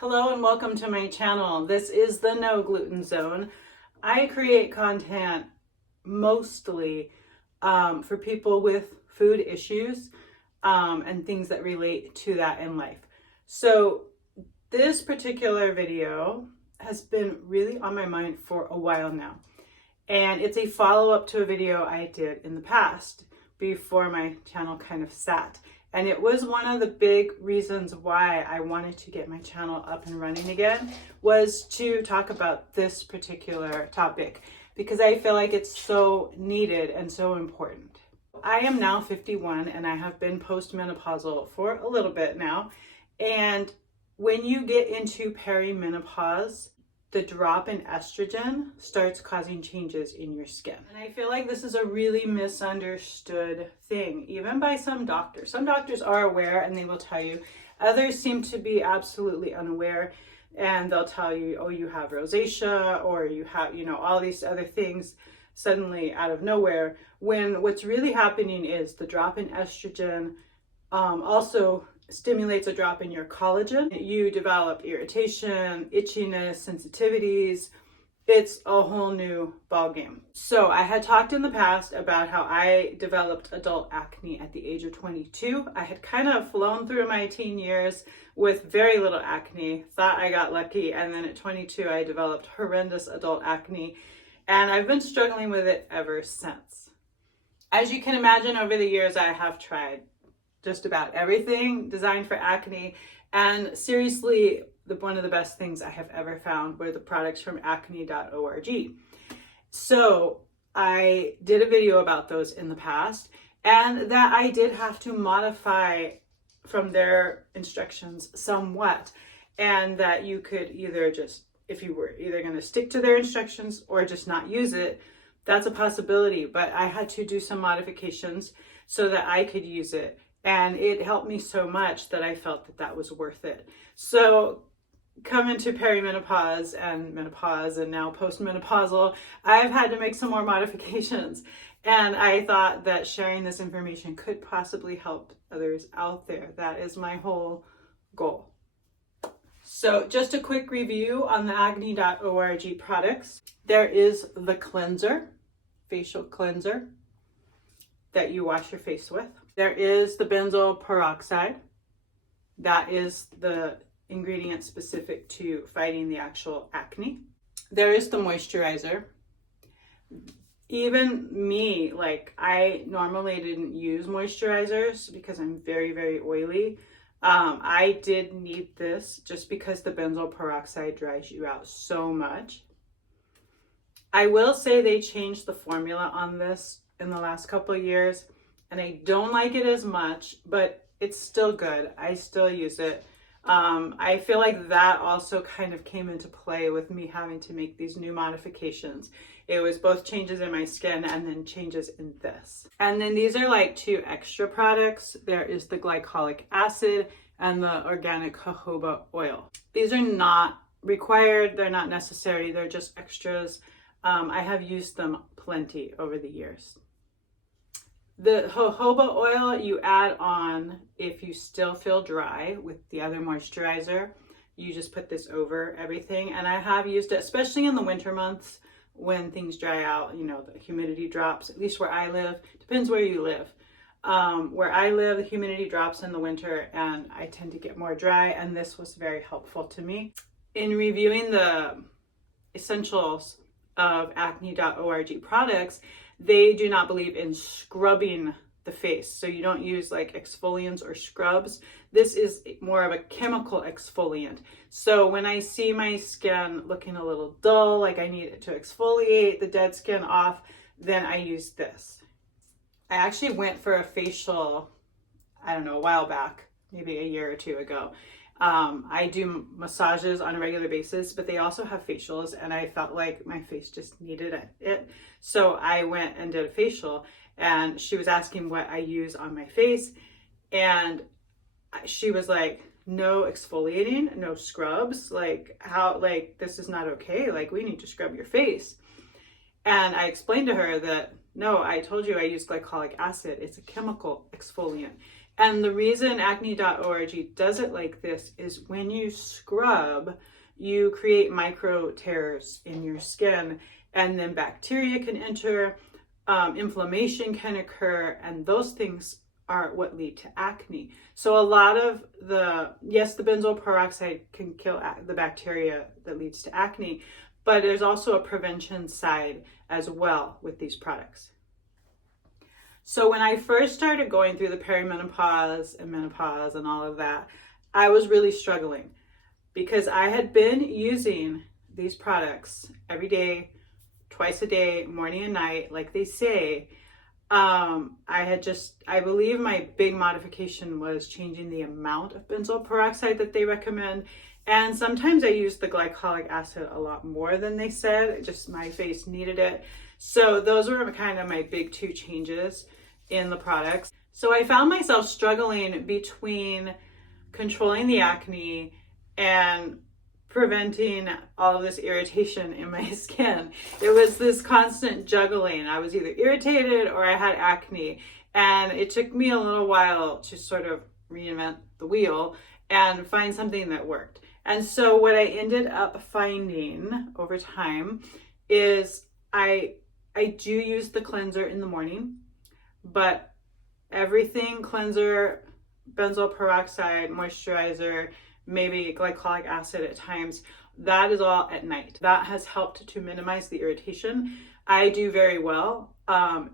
Hello and welcome to my channel. This is the No Gluten Zone. I create content mostly for people with food issues and things that relate to that in life. So this particular video has been really on my mind for a while now. And it's a follow-up to a video I did in the past before my channel kind of sat. And it was one of the big reasons why I wanted to get my channel up and running again, was to talk about this particular topic because I feel like it's so needed and so important. I am now 51 and I have been postmenopausal for a little bit now. And when you get into perimenopause, the drop in estrogen starts causing changes in your skin. And I feel like this is a really misunderstood thing, even by some doctors. Some doctors are aware and they will tell you. Others seem to be absolutely unaware and they'll tell you, oh, you have rosacea or you have, all these other things suddenly out of nowhere. When what's really happening is the drop in estrogen also stimulates a drop in your collagen. You develop irritation, itchiness, sensitivities. It's a whole new ballgame. So I had talked in the past about how I developed adult acne at the age of 22. I had kind of flown through my teen years with very little acne, thought I got lucky, and then at 22 I developed horrendous adult acne, and I've been struggling with it ever since. As you can imagine, over the years I have tried just about everything designed for acne, and seriously, one of the best things I have ever found were the products from acne.org. So I did a video about those in the past, and that I did have to modify from their instructions somewhat, and that you could either just, if you were either going to stick to their instructions or just not use it, that's a possibility. But I had to do some modifications so that I could use it. And it helped me so much that I felt that that was worth it. So come into perimenopause and menopause and now postmenopausal, I've had to make some more modifications. And I thought that sharing this information could possibly help others out there. That is my whole goal. So just a quick review on the acne.org products. There is the cleanser, facial cleanser that you wash your face with. There is the benzoyl peroxide. That is the ingredient specific to fighting the actual acne. There is the moisturizer. Even me, I normally didn't use moisturizers because I'm very, very oily. I did need this just because the benzoyl peroxide dries you out so much. I will say they changed the formula on this in the last couple of years, and I don't like it as much, but it's still good. I still use it. I feel like that also kind of came into play with me having to make these new modifications. It was both changes in my skin and then changes in this. And then these are like two extra products. There is the glycolic acid and the organic jojoba oil. These are not required. They're not necessary. They're just extras. I have used them plenty over the years. The jojoba oil you add on if you still feel dry with the other moisturizer. You just put this over everything. And I have used it, especially in the winter months when things dry out, the humidity drops, at least where I live. Depends where you live. Where I live, the humidity drops in the winter and I tend to get more dry, and this was very helpful to me. In reviewing the essentials of acne.org products, they do not believe in scrubbing the face. So you don't use exfoliants or scrubs. This is more of a chemical exfoliant. So when I see my skin looking a little dull, like I need it to exfoliate the dead skin off, then I use this. I actually went for a facial, a while back, maybe a year or two ago. I do massages on a regular basis, but they also have facials, and I felt like my face just needed it. So I went and did a facial, and she was asking what I use on my face, and she was like, no exfoliating, no scrubs, this is not okay, we need to scrub your face. And I explained to her that, no, I told you I use glycolic acid. It's a chemical exfoliant. And the reason acne.org does it like this is when you scrub, you create micro tears in your skin, and then bacteria can enter, inflammation can occur, and those things are what lead to acne. So a lot of the benzoyl peroxide can kill the bacteria that leads to acne, but there's also a prevention side as well with these products. So when I first started going through the perimenopause and menopause and all of that, I was really struggling because I had been using these products every day, twice a day, morning and night, like they say. I believe my big modification was changing the amount of benzoyl peroxide that they recommend. And sometimes I used the glycolic acid a lot more than they said, just my face needed it. So those were kind of my big two changes in the products. So I found myself struggling between controlling the acne and preventing all of this irritation in my skin. It was this constant juggling. I was either irritated or I had acne. And it took me a little while to sort of reinvent the wheel and find something that worked. And so what I ended up finding over time is I do use the cleanser in the morning, but everything cleanser, benzoyl peroxide, moisturizer, maybe glycolic acid at times, that is all at night. That has helped to minimize the irritation. I do very well.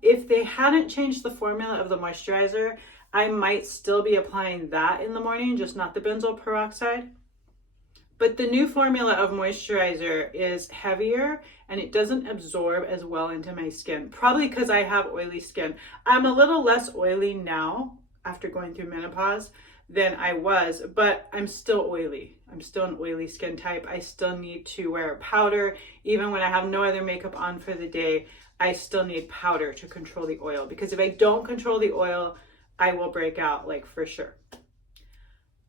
If they hadn't changed the formula of the moisturizer, I might still be applying that in the morning, just not the benzoyl peroxide. But the new formula of moisturizer is heavier and it doesn't absorb as well into my skin, probably because I have oily skin. I'm a little less oily now after going through menopause than I was, but I'm still oily. I'm still an oily skin type. I still need to wear powder. Even when I have no other makeup on for the day, I still need powder to control the oil, because if I don't control the oil, I will break out, like, for sure.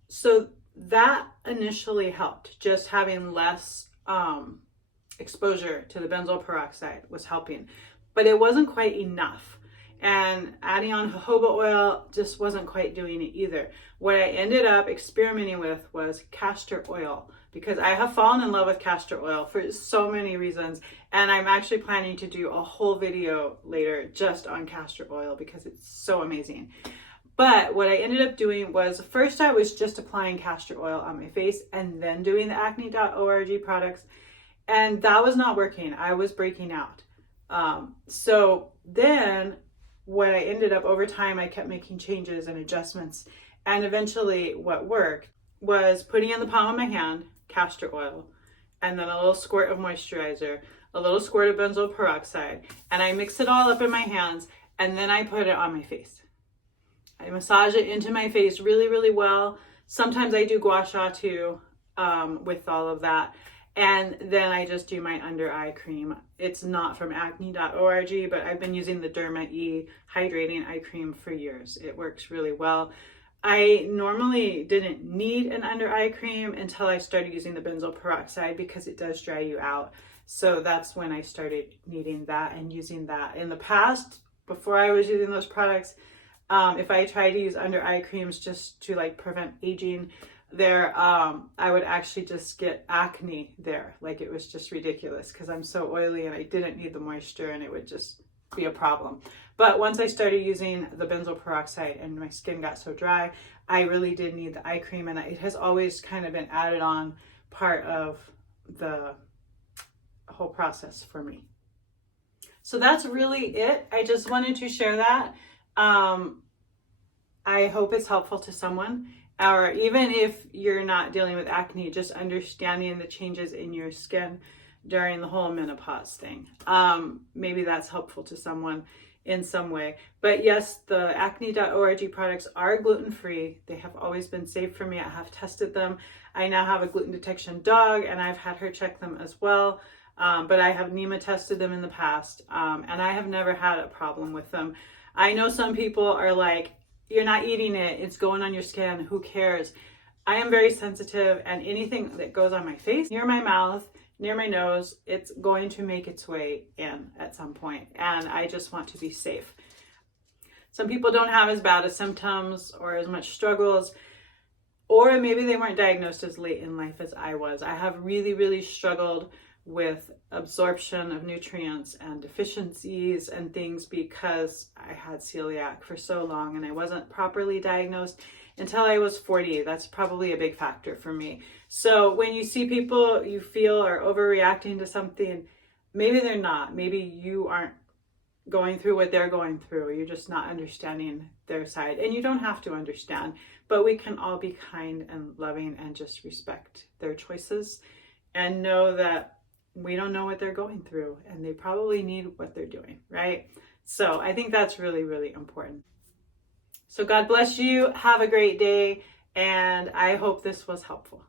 So that initially helped. Just having less exposure to the benzoyl peroxide was helping, but it wasn't quite enough. And adding on jojoba oil just wasn't quite doing it either. What I ended up experimenting with was castor oil, because I have fallen in love with castor oil for so many reasons. And I'm actually planning to do a whole video later just on castor oil because it's so amazing. But what I ended up doing was, first I was just applying castor oil on my face and then doing the acne.org products. And that was not working. I was breaking out. So then what I ended up, over time, I kept making changes and adjustments. And eventually what worked was putting in the palm of my hand castor oil, and then a little squirt of moisturizer, a little squirt of benzoyl peroxide, and I mix it all up in my hands, and then I put it on my face. I massage it into my face really, really well. Sometimes I do gua sha too with all of that. And then I just do my under eye cream. It's not from acne.org, but I've been using the Derma E hydrating eye cream for years. It works really well. I normally didn't need an under eye cream until I started using the benzoyl peroxide, because it does dry you out. So that's when I started needing that and using that. In the past, before I was using those products, if I tried to use under eye creams just to, like, prevent aging there, I would actually just get acne there. Like, it was just ridiculous because I'm so oily and I didn't need the moisture, and it would just be a problem. But once I started using the benzoyl peroxide and my skin got so dry, I really did need the eye cream, and it has always kind of been added on part of the whole process for me. So that's really it. I just wanted to share that. I hope it's helpful to someone, or even if you're not dealing with acne, just understanding the changes in your skin during the whole menopause thing. Maybe that's helpful to someone in some way. But yes, the acne.org products are gluten-free. They have always been safe for me. I have tested them. I now have a gluten detection dog, and I've had her check them as well. But I have Nima tested them in the past, and I have never had a problem with them. I know some people are like, you're not eating it, it's going on your skin, who cares? I am very sensitive, and anything that goes on my face, near my mouth, near my nose, it's going to make its way in at some point, and I just want to be safe. some people don't have as bad as symptoms or as much struggles, or maybe they weren't diagnosed as late in life as I was. I have really, really struggled with absorption of nutrients and deficiencies and things because I had celiac for so long and I wasn't properly diagnosed until I was 40. That's probably a big factor for me. So when you see people you feel are overreacting to something, maybe they're not. Maybe you aren't going through what they're going through. You're just not understanding their side. And you don't have to understand, but we can all be kind and loving and just respect their choices and know that we don't know what they're going through and they probably need what they're doing, right? So I think that's really, really important. So God bless you. Have a great day. And I hope this was helpful.